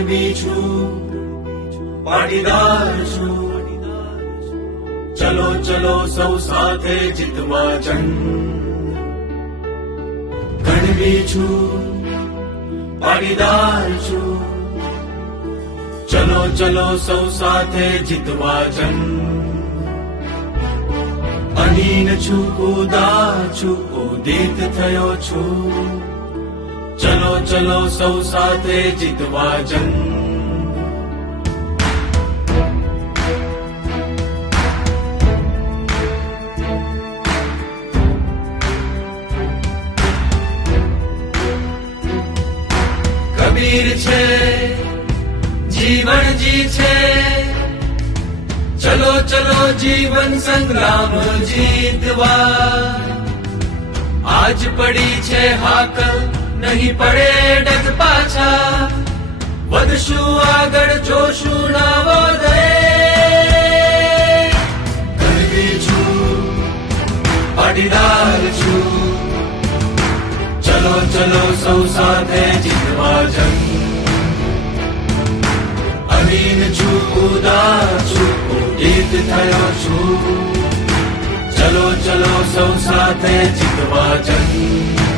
કણવી છું, પાટીદાર છું. ચલો ચલો સૌ સાથે જીતવા જંગ. કણવી છું, પાટીદાર છું. ચલો ચલો સૌ સાથે જીતવા જંગ. અહીન છું, ઉદા છું, ઉદિત થયો છું. ચલો ચલો સૌ સાથે જીતવા જંગ. કબીર છે, જીવનજી છે. ચલો ચલો જીવન સંગ્રામ જીતવા. આજ પડી છે હાકલ, નહીં પડે ડગ પાછા. વધશું આગળ, જોશું નવોદય. કણવી છું, પાટીદાર છું. ચલો ચલો સૌ સાથે જીતવા જંગ. અહીન છું, ઉદાર છું, ઉદિત થયો છું. ચલો ચલો સૌ સાથે જીતવા જંગ.